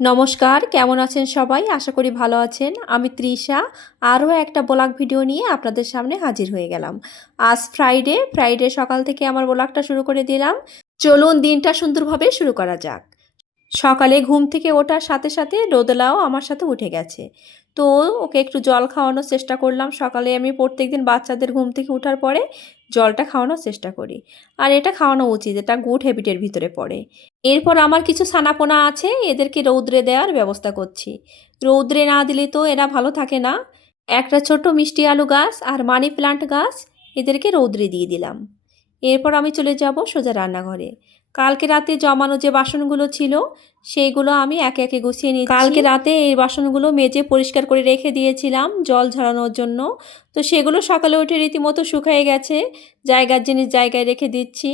নমস্কার, কেমন আছেন সবাই? আশা করি ভালো আছেন। আমি তৃষা। আরও একটা ব্লগ ভিডিও নিয়ে আপনাদের সামনে হাজির হয়ে গেলাম। আজ ফ্রাইডে সকাল থেকে আমার ব্লগটা শুরু করে দিলাম। চলুন দিনটা সুন্দরভাবে শুরু করা যাক। সকালে ঘুম থেকে ওঠার সাথে সাথে রোদেলাও আমার সাথে উঠে গেছে। তো ওকে একটু জল খাওয়ানোর চেষ্টা করলাম। সকালে আমি প্রত্যেকদিন বাচ্চাদের ঘুম থেকে ওঠার পরে জলটা খাওয়ানোর চেষ্টা করি। আর এটা খাওয়ানো উচিত, এটা গুড হ্যাবিটের ভিতরে পড়ে। এরপর আমার কিছু ছানাপোনা আছে, এদেরকে রৌদ্রে দেওয়ার ব্যবস্থা করছি। রৌদ্রে না দিলে তো এরা ভালো থাকে না। একটা ছোট মিষ্টি আলু গাছ আর মানি প্লান্ট গাছ, এদেরকে রৌদ্রে দিয়ে দিলাম। এরপর আমি চলে যাব সোজা রান্নাঘরে। কালকে রাতে জমানো যে বাসনগুলো ছিল সেইগুলো আমি একে একে গুছিয়ে নিচ্ছি। কালকে রাতে এই বাসনগুলো মেজে পরিষ্কার করে রেখে দিয়েছিলাম জল ঝরানোর জন্য। তো সেগুলো সকালে উঠে রীতিমতো শুকিয়ে গেছে, জায়গার জিনিস জায়গায় রেখে দিচ্ছি।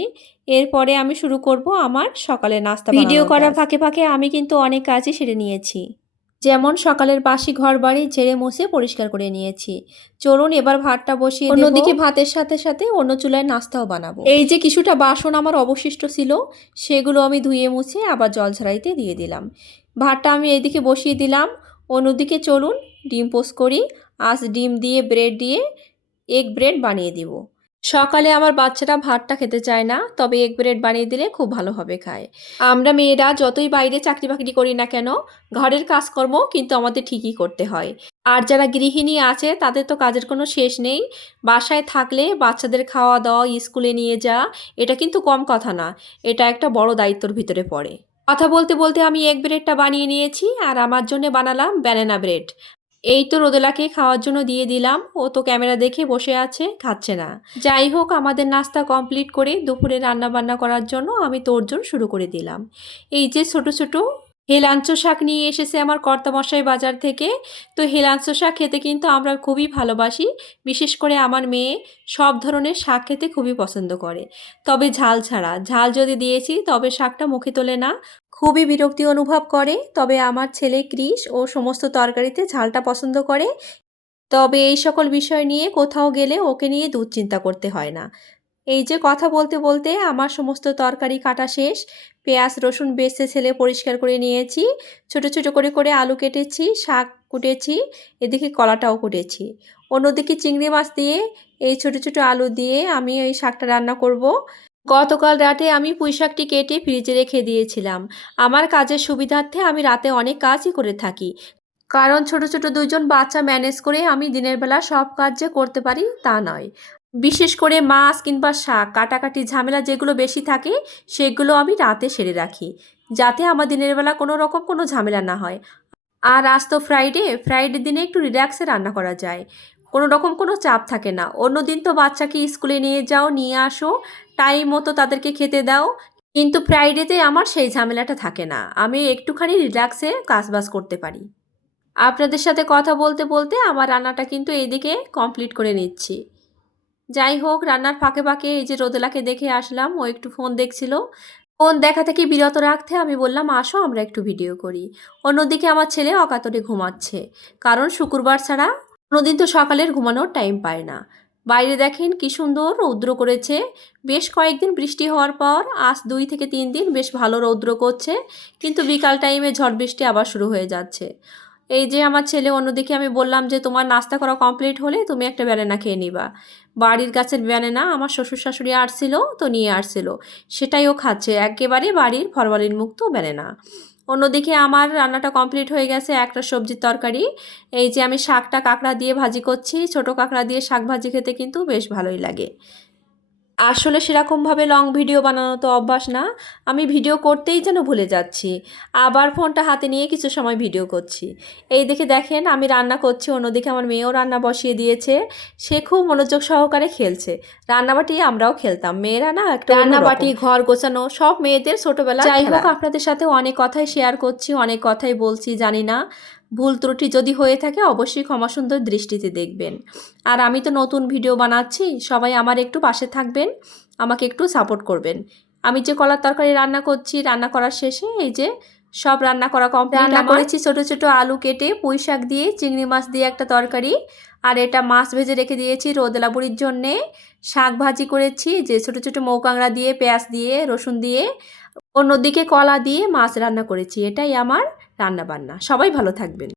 এরপরে আমি শুরু করব আমার সকালে নাস্তা বানানোর ভিডিও করার ফাঁকে ফাঁকে আমি কিন্তু অনেক কাজই সেরে নিয়েছি। যেমন সকালের বাসি ঘর বাড়ি ঝেড়ে মুছে পরিষ্কার করে নিয়েছি। চলুন এবার ভাতটা বসিয়ে দেব। অন্যদিকে ভাতের সাথে সাথে অন্য চুলায় নাস্তাও বানাবো। এই যে কিছুটা বাসন আমার অবশিষ্ট ছিল সেগুলো আমি ধুয়ে মুছে আবার জল ঝরাইতে দিয়ে দিলাম। ভাতটা আমি এইদিকে বসিয়ে দিলাম। অন্যদিকে চলুন ডিম পোস্ট করি। আজ ডিম দিয়ে ব্রেড দিয়ে এগ ব্রেড বানিয়ে দিব। সকালে আমার বাচ্চারা ভাতটা খেতে চায় না, তবে এগ ব্রেড বানিয়ে দিলে খুব ভালোভাবে খায়। আমরা মেয়েরা যতই বাইরে চাকরি বাকরি করি না কেন, ঘরের কাজকর্ম কিন্তু আমাদের ঠিকই করতে হয়। আর যারা গৃহিণী আছে তাদের তো কাজের কোনো শেষ নেই। বাসায় থাকলে বাচ্চাদের খাওয়া দাওয়া, স্কুলে নিয়ে যাওয়া, এটা কিন্তু কম কথা না, এটা একটা বড় দায়িত্বর ভিতরে পড়ে। কথা বলতে বলতে আমি এগ ব্রেডটা বানিয়ে নিয়েছি আর আমার জন্য বানালাম ব্যানানা ব্রেড। এই তো রোদেলাকে খাওয়ার জন্য দিয়ে দিলাম, ও তো ক্যামেরা দেখে বসে আছে, খাচ্ছে না। যাই হোক, আমাদের নাস্তা কমপ্লিট করে দুপুরে রান্না বান্না করার জন্য আমি তোড়জোড় শুরু করে দিলাম। এই যে ছোট ছোট হেলাঞ্চো শাক নিয়ে এসেছে আমার কর্তামশাই বাজার থেকে। তো হেলাঞ্চো শাক খেতে কিন্তু আমরা খুবই ভালোবাসি। বিশেষ করে আমার মেয়ে সব ধরনের শাক খেতে খুবই পছন্দ করে, তবে ঝাল ছাড়া। ঝাল যদি দিয়েছি তবে শাকটা মুখে তোলে না, খুবই বিরক্তি অনুভব করে। তবে আমার ছেলে ক্রিস ও সমস্ত তরকারিতে ঝালটা পছন্দ করে। তবে এই সকল বিষয় নিয়ে কোথাও গেলে ওকে নিয়ে দুশ্চিন্তা করতে হয় না। এই যে কথা বলতে বলতে আমার সমস্ত তরকারি কাটা শেষ। পেঁয়াজ রসুন বেছে ছেলে পরিষ্কার করে নিয়েছি। ছোট ছোট করে করে আলু কেটেছি, শাক কুটেছি, এদিকে কলাটাও কুটেছি। অন্যদিকে চিংড়ি মাছ দিয়ে এই ছোট ছোট আলু দিয়ে আমি এই শাকটা রান্না করব। গতকাল রাতে আমি পুঁইশাকটি কেটে ফ্রিজে রেখে দিয়েছিলাম। আমার কাজের সুবিধার্থে আমি রাতে অনেক কাজই করে থাকি, কারণ ছোট ছোট দুইজন বাচ্চা ম্যানেজ করে আমি দিনের বেলা সব কাজ যে করতে পারি তা নয়। বিশেষ করে মাছ কিংবা শাক কাটাকাটি ঝামেলা যেগুলো বেশি থাকে সেগুলো আমি রাতে সেরে রাখি, যাতে আমার দিনের বেলা কোনো রকম কোনো ঝামেলা না হয়। আর আজ তো ফ্রাইডে দিনে একটু রিল্যাক্সে রান্না করা যায়, কোনো রকম কোনো চাপ থাকে না। অন্য দিন তো বাচ্চাকে স্কুলে নিয়ে যাও, নিয়ে আসো, টাইম মতো তাদেরকে খেতে দাও, কিন্তু ফ্রাইডেতে আমার সেই ঝামেলাটা থাকে না, আমি একটুখানি রিল্যাক্সে কাজবাজ করতে পারি। আপনাদের সাথে কথা বলতে বলতে আমার রান্নাটা কিন্তু এইদিকে কমপ্লিট করে নিচ্ছি। যাই হোক, রান্নার ফাঁকে ফাঁকে এই যে রোদেলাকে দেখে আসলাম, ও একটু ফোন দেখছিল। ফোন দেখা থেকে বিরত রাখতে আমি বললাম আসো আমরা একটু ভিডিও করি। অন্যদিকে আমার ছেলে অকাতরে ঘুমাচ্ছে, কারণ শুক্রবার ছাড়া কোনোদিন তো সকালের ঘুমানোর টাইম পায় না। বাইরে দেখেন কি সুন্দর রৌদ্র করেছে। বেশ কয়েকদিন বৃষ্টি হওয়ার পর আজ 2 থেকে 3 দিন বেশ ভালো রৌদ্র করছে, কিন্তু বিকাল টাইমে ঝড় বৃষ্টি আবার শুরু হয়ে যাচ্ছে। এই যে আমার ছেলে, অন্যদিকে আমি বললাম যে তোমার নাস্তা করা কমপ্লিট হলে তুমি একটা ব্যানানা খেয়ে নিবা। বাড়ির গাছের ব্যানানা আমার শ্বশুর শাশুড়ি আসছিল তো নিয়ে আসছিল, সেটাই ও খাচ্ছে, একেবারে বাড়ির ফরমালিন মুক্ত ব্যানানা। অন্যদিকে আমার রান্নাটা কমপ্লিট হয়ে গেছে, একটা সবজির তরকারি। এই যে আমি শাকটা কাঁকড়া দিয়ে ভাজি করছি, ছোট কাঁকড়া দিয়ে শাক ভাজি খেতে কিন্তু বেশ ভালোই লাগে। আসলে সেরকমভাবে লং ভিডিও বানানো তো অভ্যাস না, আমি ভিডিও করতেই যেন ভুলে যাচ্ছি, আবার ফোনটা হাতে নিয়ে কিছু সময় ভিডিও করছি। এই দেখে দেখেন আমি রান্না করছি, অন্যদিকে আমার মেয়েও রান্না বসিয়ে দিয়েছে। সে খুব মনোযোগ সহকারে খেলছে। রান্নাবাটি আমরাও খেলতাম, মেয়েরা না একটা রান্নাবাটি ঘর গোছানো সব মেয়েদের ছোটোবেলা। যাই হোক, আপনাদের সাথে অনেক কথাই শেয়ার করছি, অনেক কথাই বলছি, জানি না ভুল ত্রুটি যদি হয়ে থাকে অবশ্যই ক্ষমা সুন্দর দৃষ্টিতে দেখবেন। আর আমি তো নতুন ভিডিও বানাচ্ছি, সবাই আমার একটু পাশে থাকবেন, আমাকে একটু সাপোর্ট করবেন। আমি যে কলার তরকারি রান্না করছি, রান্না করার শেষে এই যে সব রান্না করা কমপ্লিট। রান্না করেছি ছোট ছোট আলু কেটে, পুঁই শাক দিয়ে, চিংড়ি মাছ দিয়ে একটা তরকারি, আর এটা মাছ ভেজে রেখে দিয়েছি রোদেলা বুড়ির জন্যে। শাক ভাজি করেছি যে ছোট ছোট মৌকাংড়া দিয়ে, পেঁয়াজ দিয়ে, রসুন দিয়ে, অন্যদিকে কলা দিয়ে মাছ রান্না করেছি। এটাই আমার রান্না বান্না। সবাই ভালো থাকবেন।